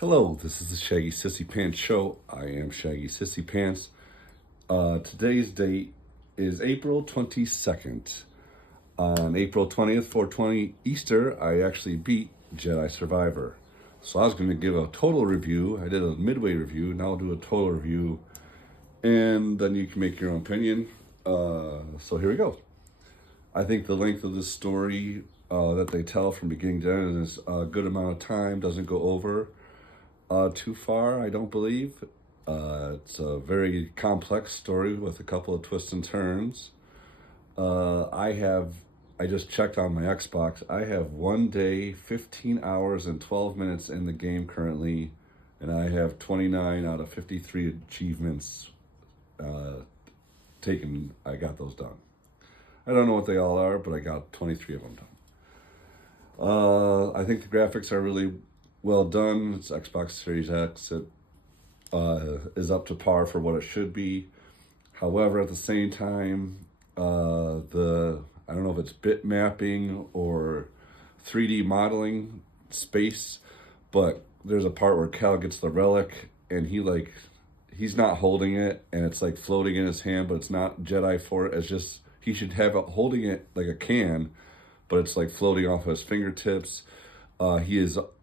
Hello, this is the Shaggy Sissy Pants Show. I am Shaggy Sissy Pants. Today's date is April 22nd. On April 20th, 420 Easter, I actually beat Jedi Survivor. So I was going to give a total review. I did a midway review. Now I'll do a total review. And then you can make your own opinion. So here we go. I think the length of this story that they tell from beginning to end is a good amount of time. Doesn't go over too far, I don't believe. It's a very complex story with a couple of twists and turns. I just checked on my Xbox. I have 1 day, 15 hours, and 12 minutes in the game currently, and I have 29 out of 53 achievements taken. I got those done. I don't know what they all are, but I got 23 of them done. I think the graphics are really well done. It's Xbox Series X. It is up to par for what it should be. However, at the same time, I don't know if it's bit mapping or 3D modeling space, but there's a part where Cal gets the relic and he's not holding it and it's like floating in his hand, but it's not Jedi for it. It's just he should have it holding it like a can, but it's like floating off his fingertips.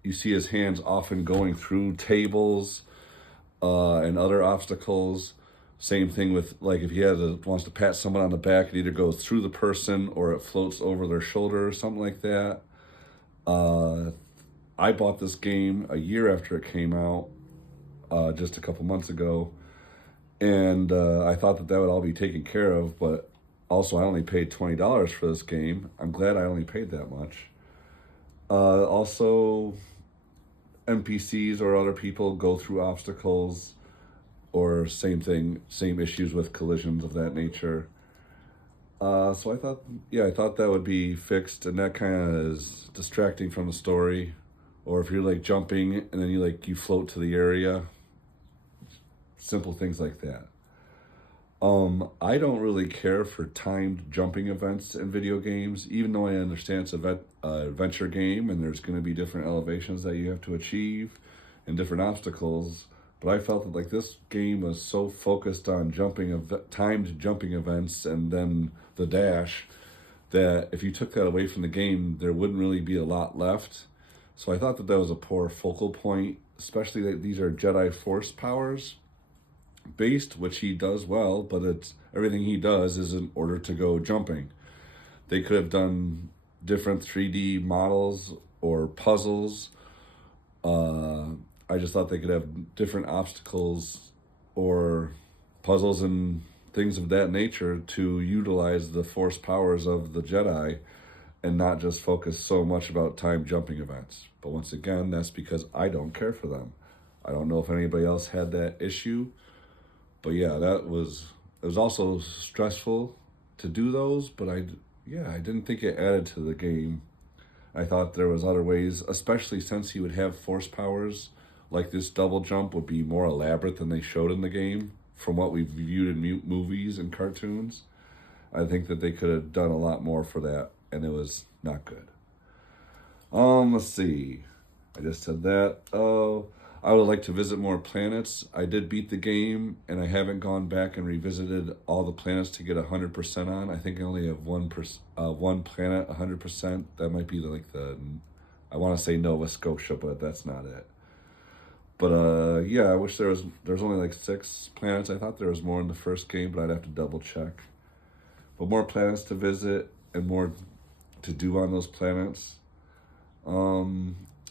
You see his hands often going through tables and other obstacles. Same thing with, like, if he wants to pat someone on the back, it either goes through the person or it floats over their shoulder or something like that. I bought this game a year after it came out, just a couple months ago, and I thought that would all be taken care of, but also I only paid $20 for this game. I'm glad I only paid that much. Also, NPCs or other people go through obstacles, or same issues with collisions of that nature. So I thought that would be fixed, and that kind of is distracting from the story. Or if you're like jumping and then you float to the area, simple things like that. I don't really care for timed jumping events in video games, even though I understand it's an adventure game and there's going to be different elevations that you have to achieve and different obstacles. But I felt that this game was so focused on timed jumping events and then the dash, that if you took that away from the game, there wouldn't really be a lot left. So I thought that was a poor focal point, especially that these are Jedi Force powers based, which he does well, but everything he does is in order to go jumping. They could have done different 3D models or puzzles. I just thought they could have different obstacles or puzzles and things of that nature to utilize the force powers of the Jedi and not just focus so much about time jumping events. But once again, that's because I don't care for them. I don't know if anybody else had that issue. But yeah, it was also stressful to do those, but I didn't think it added to the game. I thought there was other ways, especially since he would have force powers, like this double jump would be more elaborate than they showed in the game from what we've viewed in movies and cartoons. I think that they could have done a lot more for that, and it was not good. Let's see. I just said that. I would like to visit more planets. I did beat the game, and I haven't gone back and revisited all the planets to get 100% on. I think I only have one planet 100%. That might be I want to say Nova Scotia, but that's not it. But I wish there's only 6 planets. I thought there was more in the first game, but I'd have to double check. But more planets to visit and more to do on those planets. I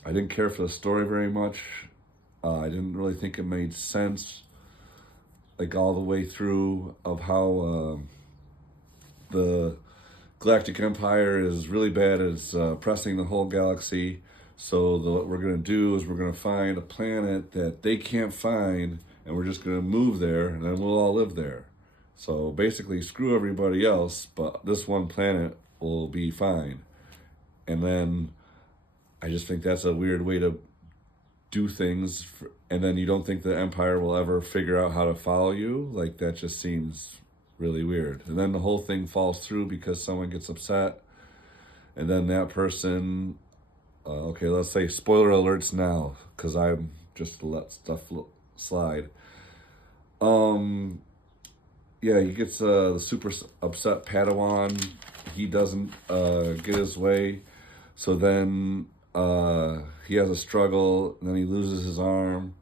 didn't care for the story very much. I didn't really think it made sense, all the way through, of how the Galactic Empire is really bad at oppressing the whole galaxy. So what we're going to do is we're going to find a planet that they can't find, and we're just going to move there, and then we'll all live there. So basically, screw everybody else, but this one planet will be fine. And then I just think that's a weird way to do things, and then you don't think the Empire will ever figure out how to follow you. That just seems really weird. And then the whole thing falls through because someone gets upset, and then that person, okay, let's say spoiler alerts now, because I'm just to let stuff slide. Yeah, he gets the super upset Padawan. He doesn't get his way. So then he has a struggle, and then he loses his arm.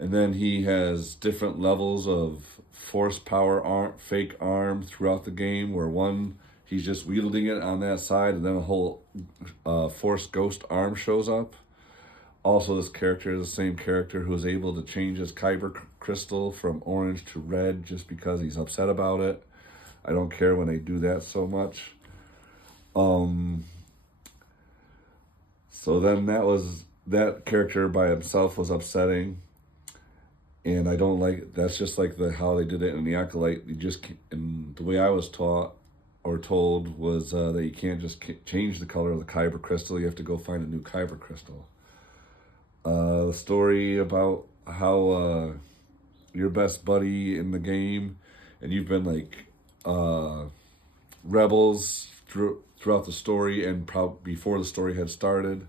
And then he has different levels of force power fake arm throughout the game, where one, he's just wielding it on that side, and then a whole force ghost arm shows up. Also, this character is the same character who is able to change his kyber crystal from orange to red just because he's upset about it. I don't care when they do that so much. So then that character by himself was upsetting. And I don't like, that's just like how they did it in the Acolyte. And the way I was taught or told was that you can't just change the color of the kyber crystal. You have to go find a new kyber crystal. The story about how your best buddy in the game, and you've been like rebels throughout the story and before the story had started,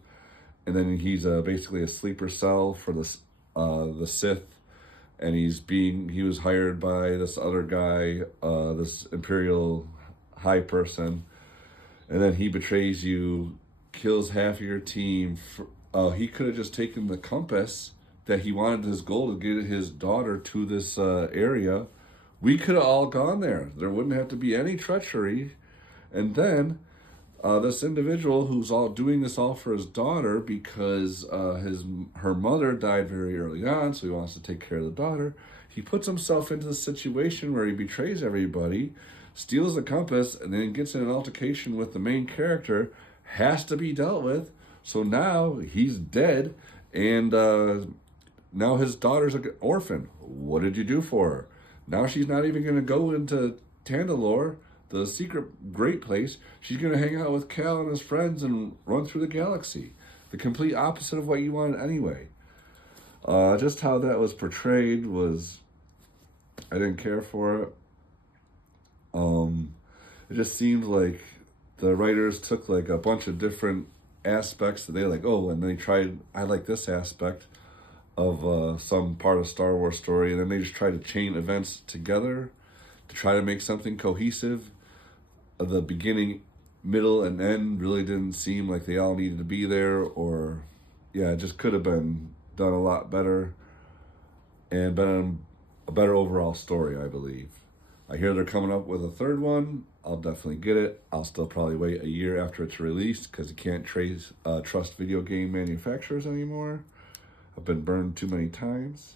and then he's basically a sleeper cell for the Sith, and he was hired by this other guy, this Imperial high person, and then he betrays you, kills half of your team. He could have just taken the compass that he wanted his goal to get his daughter to this area. We could have all gone there. There wouldn't have to be any treachery. And then this individual who's all doing this all for his daughter because her mother died very early on, so he wants to take care of the daughter. He puts himself into the situation where he betrays everybody, steals the compass, and then gets in an altercation with the main character, has to be dealt with. So now he's dead, and now his daughter's an orphan. What did you do for her? Now she's not even going to go into Tandalore, the secret great place. She's going to hang out with Cal and his friends and run through the galaxy. The complete opposite of what you wanted anyway. Just how that was portrayed was, I didn't care for it. It just seemed like the writers took like a bunch of different aspects that they like, and they tried, I like this aspect of some part of Star Wars story, and then they just try to chain events together to try to make something cohesive. The beginning, middle, and end really didn't seem like they all needed to be there, or it just could have been done a lot better and been a better overall story, I believe. I hear they're coming up with a third one. I'll definitely get it. I'll still probably wait a year after it's released because you can't trust video game manufacturers anymore. I've been burned too many times.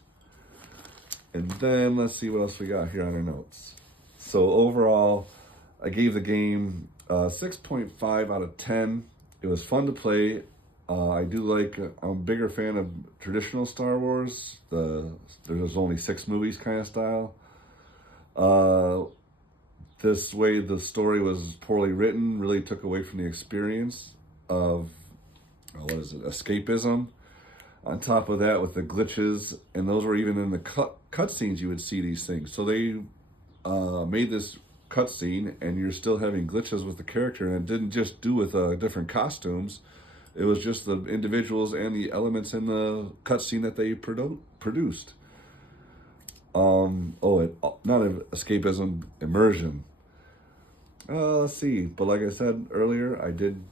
And then let's see what else we got here on our notes. So overall, I gave the game 6.5 out of 10. It was fun to play. I'm a bigger fan of traditional Star Wars. There's only 6 movies kind of style. This way the story was poorly written, really took away from the experience of, escapism. On top of that, with the glitches, and those were even in the cutscenes you would see these things. So they made this cutscene, and you're still having glitches with the character, and it didn't just do with different costumes. It was just the individuals and the elements in the cutscene that they produced. Not escapism, immersion. Let's see. But like I said earlier, I did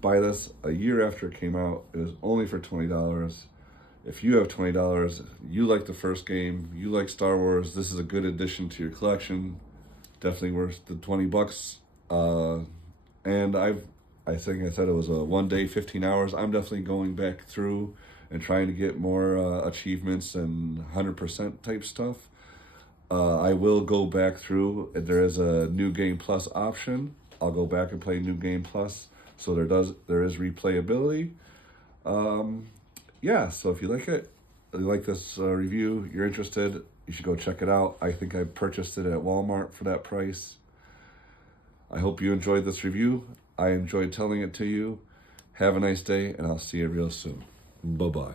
buy this a year after it came out. It was only for $20. If you have $20, you like the first game, you like Star Wars, this is a good addition to your collection. Definitely worth the $20. And I think I said it was a 1 day, 15 hours. I'm definitely going back through and trying to get more achievements and 100% type stuff. I will go back through. There is a New Game Plus option. I'll go back and play New Game Plus. So there is replayability. So if you like this review, you're interested, you should go check it out. I think I purchased it at Walmart for that price. I hope you enjoyed this review. I enjoyed telling it to you. Have a nice day, and I'll see you real soon. Bye-bye.